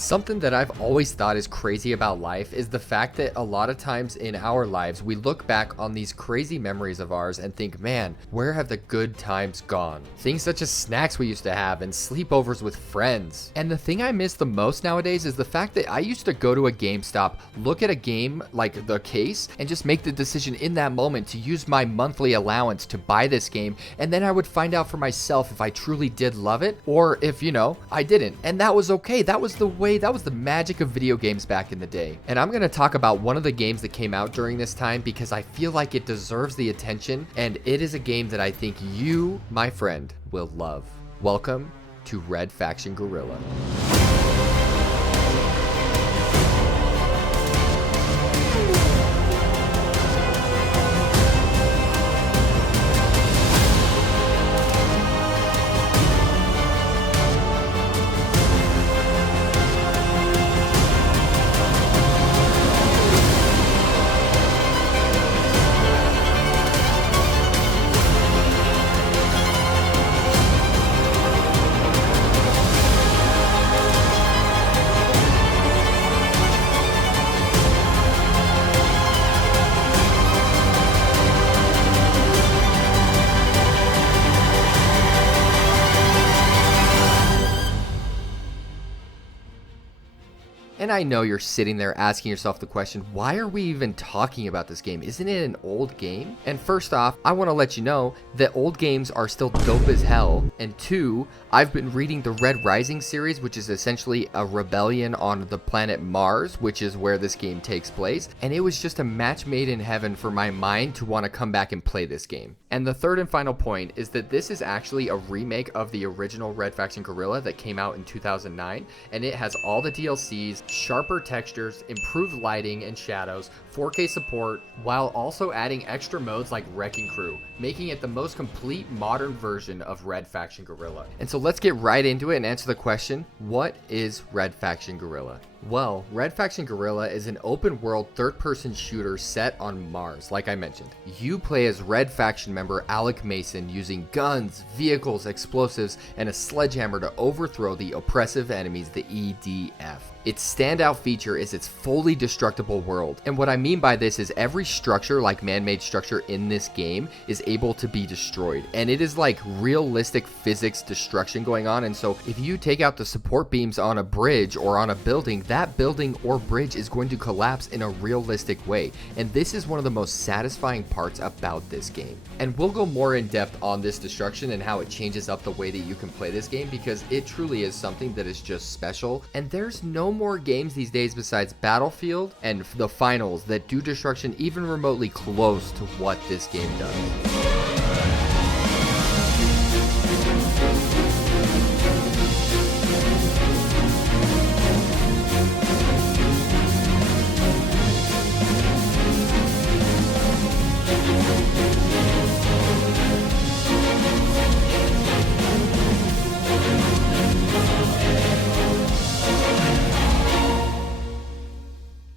Something that I've always thought is crazy about life is the fact that a lot of times in our lives, we look back on these crazy memories of ours and think, man, where have the good times gone? Things such as snacks we used to have and sleepovers with friends. And the thing I miss the most nowadays is the fact that I used to go to a GameStop, look at a game like the case, and just make the decision in that moment to use my monthly allowance to buy this game. And then I would find out for myself if I truly did love it or if, I didn't. And that was okay. That was the magic of video games back in the day. And I'm going to talk about one of the games that came out during this time because I feel like it deserves the attention, and it is a game that I think you, my friend, will love. Welcome to Red Faction Guerilla. And I know you're sitting there asking yourself the question, why are we even talking about this game? Isn't it an old game? And first off, I want to let you know that old games are still dope as hell. And two, I've been reading the Redrising series, which is essentially a rebellion on the planet Mars, which is where this game takes place. And it was just a match made in heaven for my mind to want to come back and play this game. And the third and final point is that this is actually a remake of the original Red Faction Guerilla that came out in 2009. And it has all the DLCs, sharper textures, improved lighting and shadows, 4K support, while also adding extra modes like Wrecking Crew, making it the most complete modern version of Red Faction Guerilla. And so let's get right into it and answer the question, what is Red Faction Guerilla? Well, Red Faction Guerilla is an open world third-person shooter set on Mars, like I mentioned. You play as Red Faction member Alec Mason using guns, vehicles, explosives, and a sledgehammer to overthrow the oppressive enemies, the EDF. Its standout feature is its fully destructible world. And what I mean by this is every structure, like man-made structure in this game, is able to be destroyed. And it is like realistic physics destruction going on. And so if you take out the support beams on a bridge or on a building, that building or bridge is going to collapse in a realistic way. And this is one of the most satisfying parts about this game. And we'll go more in depth on this destruction and how it changes up the way that you can play this game, because it truly is something that is just special. And there's no more games these days besides Battlefield and the finals that do destruction even remotely close to what this game does.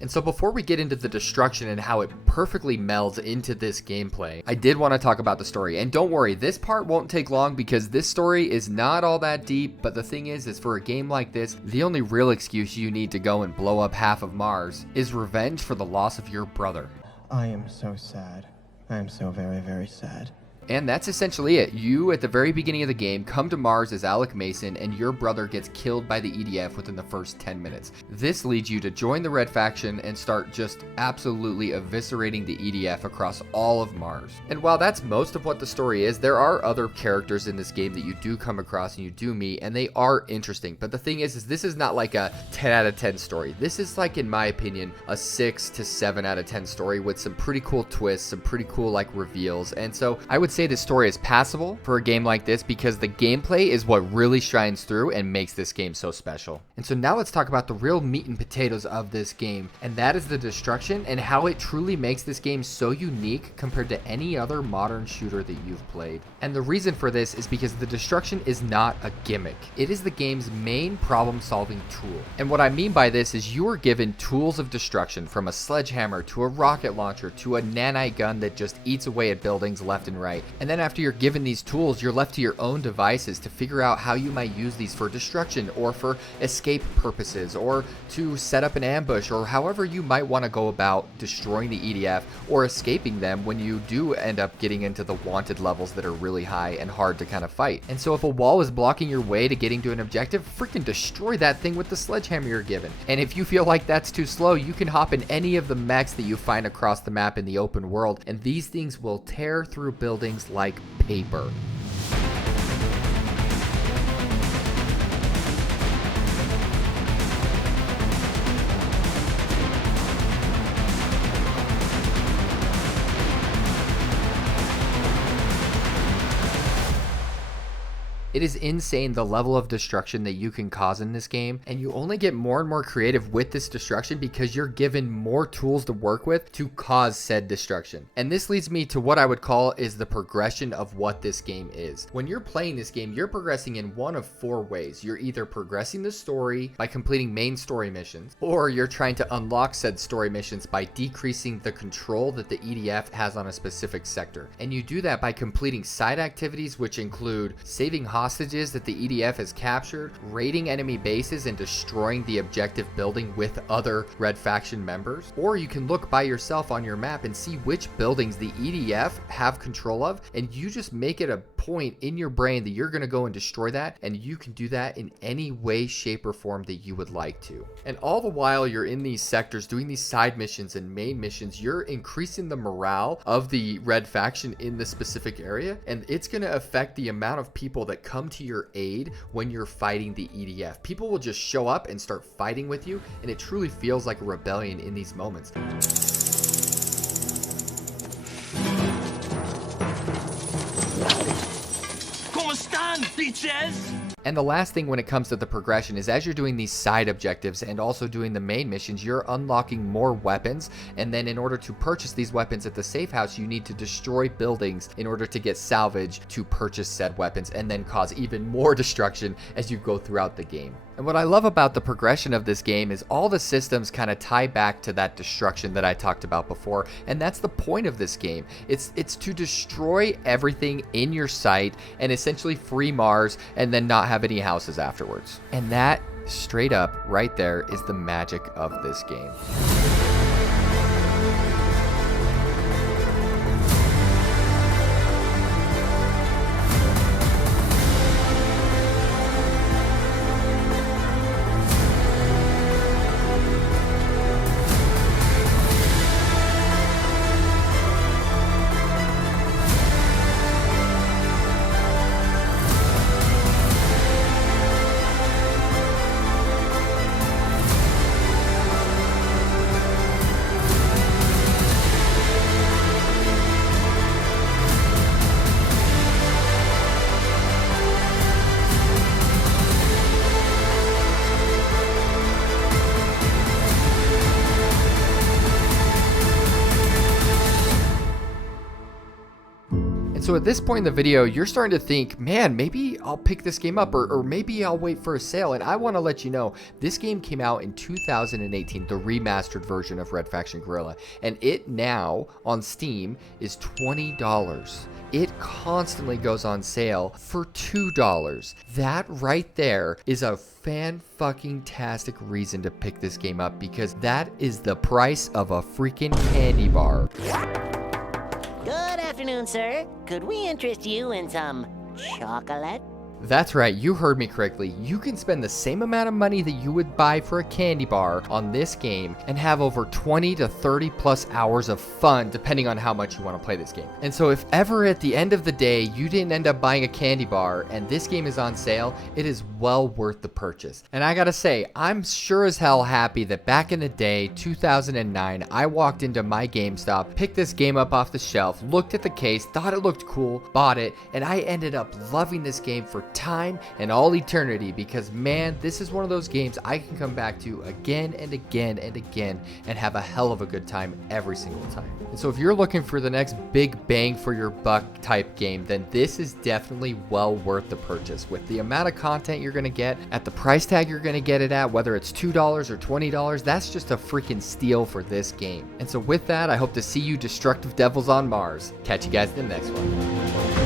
And so before we get into the destruction and how it perfectly melds into this gameplay, I did want to talk about the story. And don't worry, this part won't take long because this story is not all that deep, but the thing is for a game like this, the only real excuse you need to go and blow up half of Mars is revenge for the loss of your brother. I am so sad. I am so very, very sad. And that's essentially it. You, at the very beginning of the game, come to Mars as Alec Mason, and your brother gets killed by the EDF within the first 10 minutes. This leads you to join the Red Faction and start just absolutely eviscerating the EDF across all of Mars. And while that's most of what the story is, there are other characters in this game that you do come across and you do meet, and they are interesting. But the thing is this is not like a 10 out of 10 story. This is like, in my opinion, a 6 to 7 out of 10 story with some pretty cool twists, some pretty cool reveals. And so I would say this story is passable for a game like this because the gameplay is what really shines through and makes this game so special. And so now let's talk about the real meat and potatoes of this game, and that is the destruction and how it truly makes this game so unique compared to any other modern shooter that you've played. And the reason for this is because the destruction is not a gimmick. It is the game's main problem-solving tool. And what I mean by this is you are given tools of destruction, from a sledgehammer to a rocket launcher to a nanite gun that just eats away at buildings left and right. And then after you're given these tools, you're left to your own devices to figure out how you might use these for destruction or for escape purposes or to set up an ambush or however you might want to go about destroying the EDF or escaping them when you do end up getting into the wanted levels that are really high and hard to kind of fight. And so if a wall is blocking your way to getting to an objective, freaking destroy that thing with the sledgehammer you're given. And if you feel like that's too slow, you can hop in any of the mechs that you find across the map in the open world, and these things will tear through buildings like paper. It is insane the level of destruction that you can cause in this game, and you only get more and more creative with this destruction because you're given more tools to work with to cause said destruction. And this leads me to what I would call is the progression of what this game is. When you're playing this game, you're progressing in one of four ways. You're either progressing the story by completing main story missions, or you're trying to unlock said story missions by decreasing the control that the EDF has on a specific sector. And you do that by completing side activities, which include saving hostages that the EDF has captured, raiding enemy bases and destroying the objective building with other Red Faction members. Or you can look by yourself on your map and see which buildings the EDF have control of, and you just make it a point in your brain that you're going to go and destroy that, and you can do that in any way, shape, or form that you would like to. And all the while you're in these sectors doing these side missions and main missions, you're increasing the morale of the Red Faction in the specific area, and it's going to affect the amount of people that come to your aid when you're fighting the EDF. People will just show up and start fighting with you, and it truly feels like a rebellion in these moments. And the last thing when it comes to the progression is as you're doing these side objectives and also doing the main missions, you're unlocking more weapons, and then in order to purchase these weapons at the safe house, you need to destroy buildings in order to get salvage to purchase said weapons and then cause even more destruction as you go throughout the game. And what I love about the progression of this game is all the systems kind of tie back to that destruction that I talked about before, and that's the point of this game. It's to destroy everything in your sight and essentially free Mars and then not have any houses afterwards. And that straight up right there is the magic of this game. So at this point in the video, you're starting to think, man, maybe I'll pick this game up or maybe I'll wait for a sale. And I want to let you know, this game came out in 2018, the remastered version of Red Faction Guerilla. And it now on Steam is $20. It constantly goes on sale for $2. That right there is a fan-fucking-tastic reason to pick this game up, because that is the price of a freaking candy bar. Good afternoon, sir. Could we interest you in some chocolate? That's right, you heard me correctly. You can spend the same amount of money that you would buy for a candy bar on this game and have over 20 to 30 plus hours of fun depending on how much you want to play this game. And so if ever at the end of the day you didn't end up buying a candy bar and this game is on sale, it is well worth the purchase. And I gotta say, I'm sure as hell happy that back in the day, 2009, I walked into my GameStop, picked this game up off the shelf, looked at the case, thought it looked cool, bought it, and I ended up loving this game for time and all eternity, because man, this is one of those games I can come back to again and again and again and have a hell of a good time every single time. And so if you're looking for the next big bang for your buck type game, then this is definitely well worth the purchase. With the amount of content you're going to get at the price tag you're going to get it at, whether it's $2 or $20, that's just a freaking steal for this game. And so with that, I hope to see you destructive devils on Mars. Catch you guys in the next one.